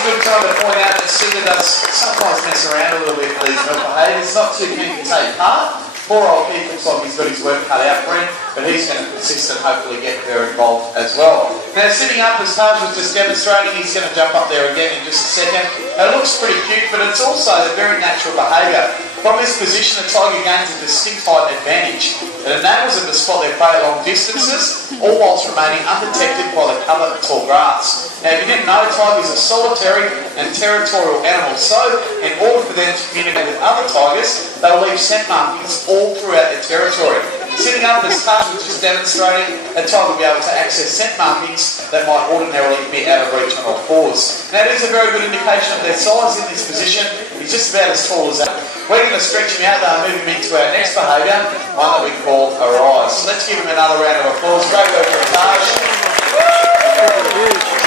a good time to point out that Sita does sometimes mess around a little bit with these milk behaviours. Not too keen to take part. Poor old Keith looks like he's got his work cut out for him, but he's going to persist and hopefully get her involved as well. Now, sitting up, as Taj was just demonstrating, he's going to jump up there again in just a second. It looks pretty cute, but it's also a very natural behaviour. From this position, the tiger gains a distinct height advantage. It enables them to spot their prey at long distances, all whilst remaining undetected by the cover of tall grass. Now, if you didn't know, tigers are solitary and territorial animals, so in order for them to communicate with other tigers, they will leave scent markings all throughout their territory. Sitting up, as Taj was just demonstrating, a tiger will be able to access scent markings that might ordinarily be out of reach on all fours. Now, it is a very good indication of their size in this position. He's just about as tall as that. We're going to stretch him out, though, and move him into our next behaviour, one that we call a rise. So let's give him another round of applause. Great work from Taj.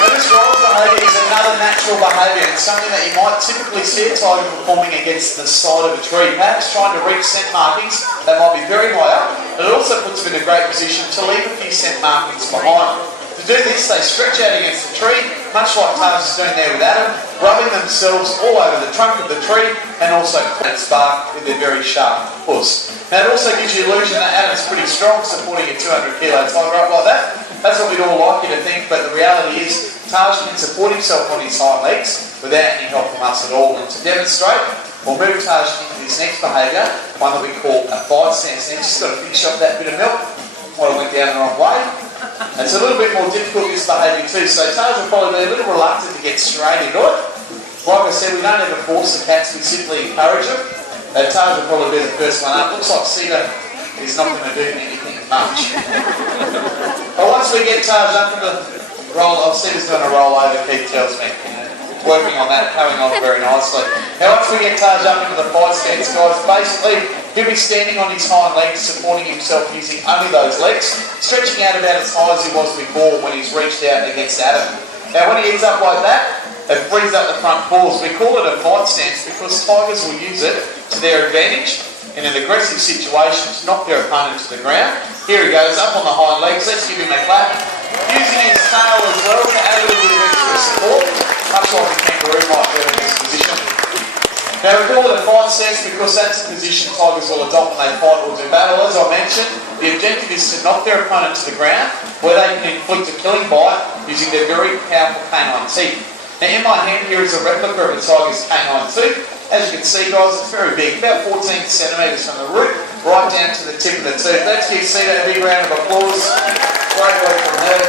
Now, this rise behaviour is another natural behaviour and something that you might typically see a tiger performing against the side of a tree, perhaps trying to reach scent markings that might be very high up, but it also puts them in a great position to leave a few scent markings behind. To do this, they stretch out against the tree, much like Taj is doing there with Adam, rubbing themselves all over the trunk of the tree and also cutting its bark with their very sharp hooves. Now, it also gives you the illusion that Adam's pretty strong, supporting a 200 kilo tiger up like that. That's what we'd all like you to think, but the reality is Taj can support himself on his hind legs without any help from us at all. And to demonstrate, we'll move Taj into this next behaviour, one that we call a fight stance. Now, just got to finish off that bit of milk while it went down the wrong way. And it's a little bit more difficult, this behaviour too, so Taj will probably be a little reluctant to get straight into it. Like I said, we don't ever force the cats, we simply encourage them. Taj will probably be the first one up. Looks like Sita is not going to do anything much. But once we get Taj up to the roll, Sita's going to roll over, Keith tells me. Working on that, coming on very nicely. Now, once we get Taj up into the fight stance, guys, basically he'll be standing on his hind legs, supporting himself using only those legs, stretching out about as high as he was before when he's reached out against Adam. Now, when he ends up like that, it frees up the front paws. We call it a fight stance because tigers will use it to their advantage in an aggressive situation to knock their opponent to the ground. Here he goes, up on the hind legs. Let's give him a clap. Using his tail as well to add a little bit of extra support, much like a kangaroo might do in this position. Now, we call it a fight stance because that's the position tigers will adopt when they fight or do battle. As I mentioned, the objective is to knock their opponent to the ground where they can inflict a killing bite using their very powerful canine teeth. Now, in my hand here is a replica of a tiger's canine tooth. As you can see, guys, it's very big, about 14 centimetres from the root right down to the tip of the tooth. Let's give Sita a big round of applause. Great work from her.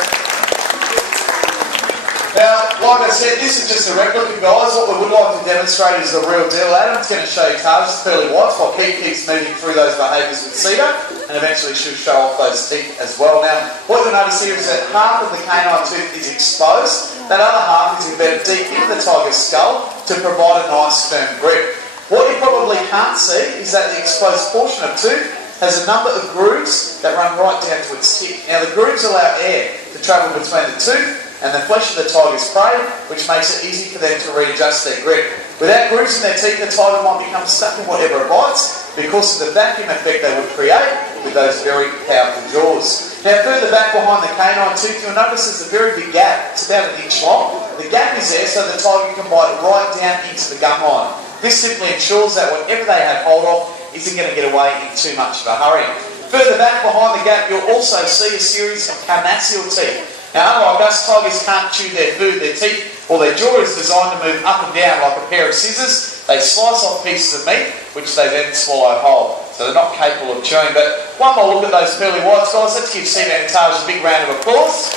Now, like I said, this is just a replica, guys. What we would like to demonstrate is the real deal. Adam's going to show you Taj's pearly whites while Keith keeps moving through those behaviours with Sita, and eventually she'll show off those teeth as well. Now, what you'll notice here is that half of the canine tooth is exposed. That other half is embedded deep into the tiger's skull to provide a nice firm grip. What you probably can't see is that the exposed portion of tooth has a number of grooves that run right down to its tip. Now, the grooves allow air to travel between the tooth and the flesh of the tiger's prey, which makes it easy for them to readjust their grip. Without grooves in their teeth, the tiger might become stuck in whatever it bites because of the vacuum effect they would create with those very powerful jaws. Now, further back behind the canine tooth, you'll notice there's a very big gap. It's about an inch long. The gap is there so the tiger can bite right down into the gum line. This simply ensures that whatever they have hold of isn't going to get away in too much of a hurry. Further back behind the gap, you'll also see a series of carnassial teeth. Now, unlike us, tigers can't chew their food. Their teeth or their jaw is designed to move up and down like a pair of scissors. They slice off pieces of meat, which they then swallow whole. So they're not capable of chewing. But one more look at those pearly whites, guys. Let's give Sita and Taj a big round of applause.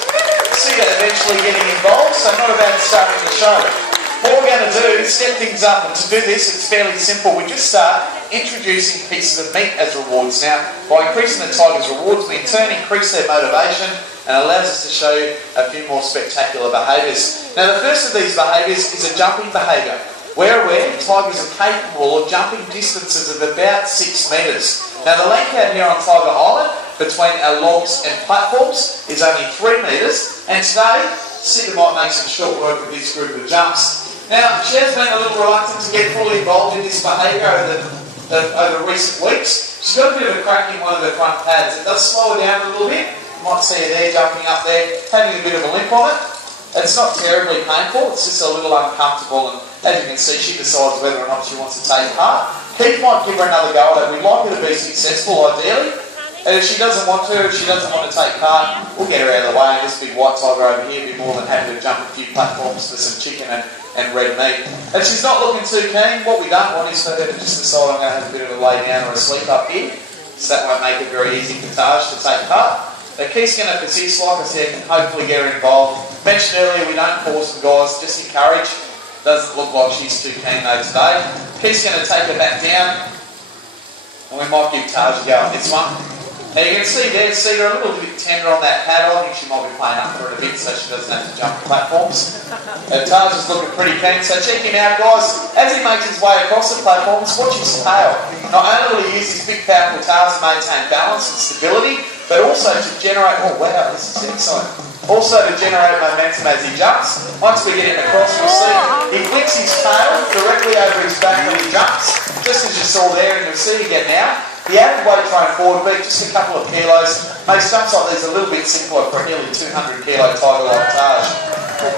Sita eventually getting involved, so not a bad start to the show. What we're going to do is step things up, and to do this, it's fairly simple. We just start introducing pieces of meat as rewards. Now, by increasing the tiger's rewards, we in turn increase their motivation and allows us to show you a few more spectacular behaviours. Now, the first of these behaviours is a jumping behaviour. We're aware tigers are capable of jumping distances of about 6 metres. Now, the length out here on Tiger Island between our logs and platforms is only 3 metres, and today, Sita might make some short work of this group of jumps. Now, she has been a little reluctant to get fully involved in this behaviour over recent weeks. She's got a bit of a crack in one of her front pads. It does slow her down a little bit. You might see her there jumping up there, having a bit of a limp on it. It's not terribly painful, it's just a little uncomfortable, and as you can see, she decides whether or not she wants to take part. Keith might give her another go at it. We'd like her to be successful, ideally. And if she doesn't want to, if she doesn't want to take part, we'll get her out of the way, and this big white tiger over here will be more than happy to jump a few platforms for some chicken and red meat. If she's not looking too keen, what we don't want is for her to just decide I'm going to have a bit of a lay down or a sleep up here. So that won't make it very easy for Taj to take part. But Keith's going to persist, like I said, and hopefully get her involved. Mentioned earlier, we don't force them, guys, just encourage. Doesn't look like she's too keen though today. Keith's going to take her back down, and we might give Taj a go on this one. Now you can see there, see her a little bit tender on that paddle. I think she might be playing up for it a bit so she doesn't have to jump platforms. Taj is looking pretty keen, so check him out, guys. As he makes his way across the platforms, watch his tail. Not only will he use his big powerful tails to maintain balance and stability, but also to generate, oh wow, this is exciting. Also to generate momentum as he jumps. Once we get him across, we'll see he flicks his tail directly over his back when he jumps, just as you saw there, and you'll see again now. The average weight thrown forward beat just a couple of kilos, makes jumps like these a little bit simpler for a nearly 200 kilo tiger like Taj.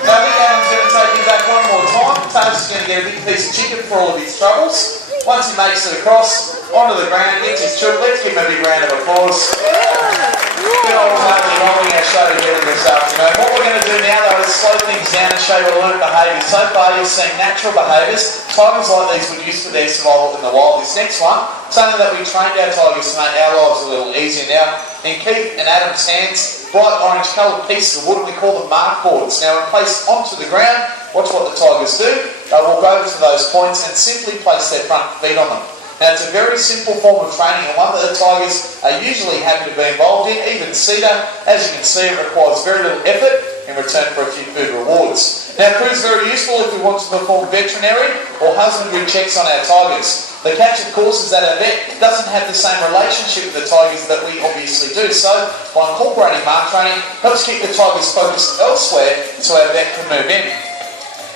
Now I think Adam's going to take him back one more time. Taj is going to get a big piece of chicken for all of his troubles. Once he makes it across, onto the ground, gets his chook. Let's give him a big round of applause. Good old Hartley rolling our show together this afternoon. What we're going to do now, though, is slow things down and show you a learned behaviours. So far, you've seen natural behaviours. Tigers like these would use for their survival in the wild. This next one, something that we trained our tigers to make our lives a little easier now. In Keith and Adam's hands, bright orange coloured pieces of wood, and we call them mark boards. Now, when placed onto the ground, watch what the tigers do. They walk over to those points and simply place their front feet on them. Now, it's a very simple form of training, and one that the tigers are usually happy to be involved in. Even cedar, as you can see, it requires very little effort in return for a few food rewards. Now, it proves very useful if we want to perform veterinary or husbandry checks on our tigers. The catch, of course, is that our vet doesn't have the same relationship with the tigers that we obviously do. So, by incorporating mark training, helps keep the tigers focused elsewhere so our vet can move in.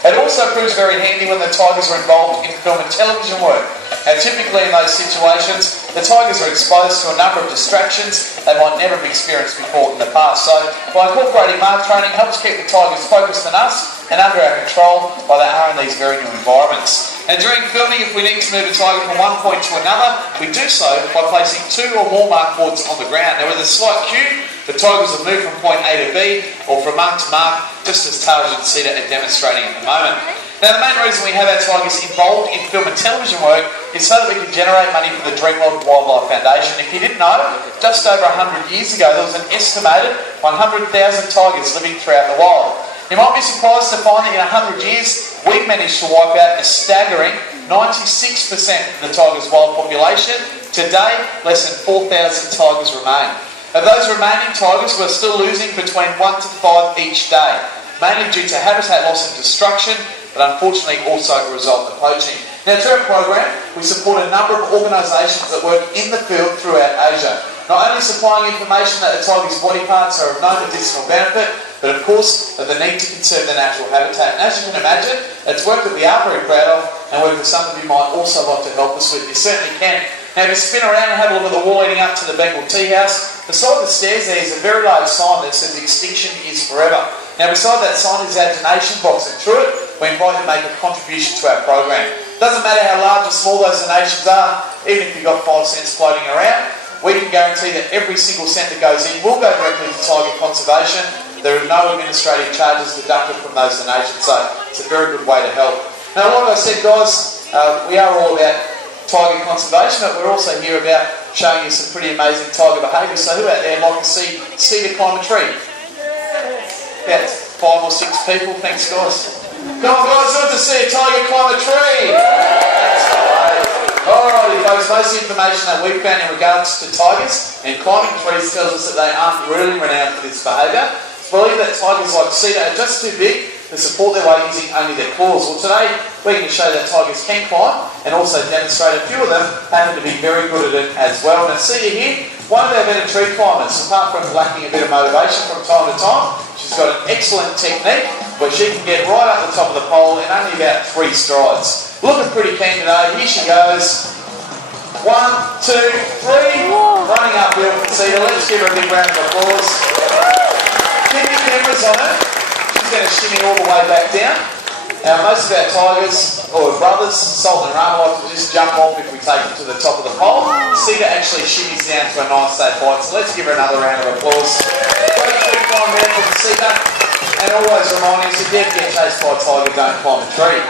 It also proves very handy when the tigers are involved in film and television work. Now, typically in those situations, the tigers are exposed to a number of distractions they might never have experienced before in the past. So, by incorporating mark training, helps keep the tigers focused on us and under our control while they are in these very new environments. And during filming, if we need to move a tiger from one point to another, we do so by placing 2 or more mark boards on the ground. Now, with a slight cue, the tigers will move from point A to B or from mark to mark, just as Taj and Cedar are demonstrating at the moment. Now, the main reason we have our tigers involved in film and television work is so that we can generate money for the Dreamworld Wildlife Foundation. If you didn't know, just over 100 years ago, there was an estimated 100,000 tigers living throughout the wild. You might be surprised to find that in 100 years, we've managed to wipe out a staggering 96% of the tiger's wild population. Today, less than 4,000 tigers remain. Of those remaining tigers, we're still losing between 1 to 5 each day, mainly due to habitat loss and destruction, but unfortunately also a result of poaching. Now, through our program, we support a number of organisations that work in the field throughout Asia, not only supplying information that the tiger's body parts are of no medicinal benefit, but of course of the need to conserve the natural habitat. And as you can imagine, it's work that we are very proud of, and work that some of you might also like to help us with. You certainly can. Now, if you spin around and have a look at the wall leading up to the Bengal Tea House, beside the stairs there is a very large sign that says extinction is forever. Now, beside that sign is our donation box, and through it, we invite you to make a contribution to our program. Doesn't matter how large or small those donations are, even if you've got 5 cents floating around, we can guarantee that every single cent that goes in will go directly to tiger conservation. There are no administrative charges deducted from those donations, so it's a very good way to help. Now, like I said, guys, we are all about tiger conservation, but we're also here about showing you some pretty amazing tiger behaviour. So who out there would like to see Cedar climb a tree? About 5 or 6 people. Thanks, guys. Come on, guys, who wants to see a tiger climb a tree? That's great. Alrighty, folks, most of the information that we've found in regards to tigers and climbing trees tells us that they aren't really renowned for this behaviour. It's believed that tigers like Cedar are just too big to support their weight using only their claws. Well, today we're going to show that tigers can climb and also demonstrate a few of them happen to be very good at it as well. Now, see you here, one of our better tree climbers, apart from lacking a bit of motivation from time to time, she's got an excellent technique where she can get right up the top of the pole in only about 3 strides. Looking pretty keen today. Here she goes. 1, 2, 3. Running uphill from Cedar. Let's give her a big round of applause. Keep your cameras on her. is going to shimmy all the way back down. Now, most of our tigers, or brothers, Salt and Rum, like to just jump off if we take them to the top of the pole. Cedar actually shimmies down to a nice safe height, so let's give her another round of applause. Great tree climb down for the Cedar, and always remind us, if you ever get chased by a tiger, don't climb a tree.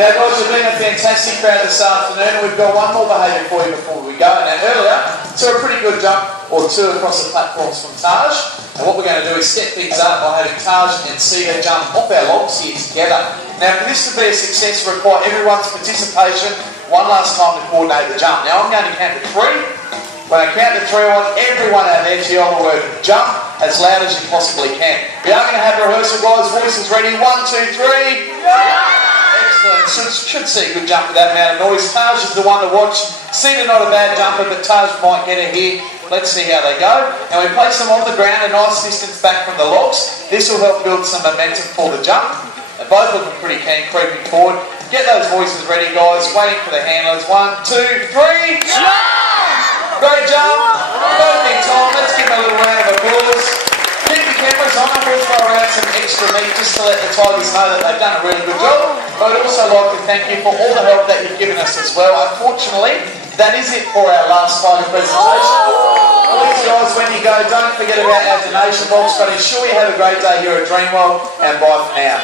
Now guys, you've been a fantastic crowd this afternoon, and we've got one more behaviour for you before we go. Now earlier, saw a pretty good jump or two across the platforms from Taj, and what we're going to do is step things up by having Taj and Cedar jump off our logs here together. Now for this to be a success, we require everyone's participation one last time to coordinate the jump. Now I'm going to count to 3. When I count to 3, I want everyone out there to yell the word jump as loud as you possibly can. We are going to have rehearsal, guys. Voices ready. 1, 2, 3. Excellent. Should see a good jump with that amount of noise. Taj is the one to watch. Cedar not a bad jumper, but Taj might get her here. Let's see how they go. And we place them on the ground a nice distance back from the logs. This will help build some momentum for the jump. And both looking pretty keen, creeping forward. Get those voices ready, guys. Waiting for the handlers. 1, 2, 3. Jump! Great jump. Perfect time. Let's give them a little round of applause. Keep the cameras on, and we'll throw around some extra meat just to let the tigers know that they've done a really good job. But I'd also like to thank you for all the help that you've given us as well. Unfortunately, that is it for our last tiger presentation. Please guys, when you go, don't forget about our donation box, but ensure you have a great day here at Dreamworld, and bye for now.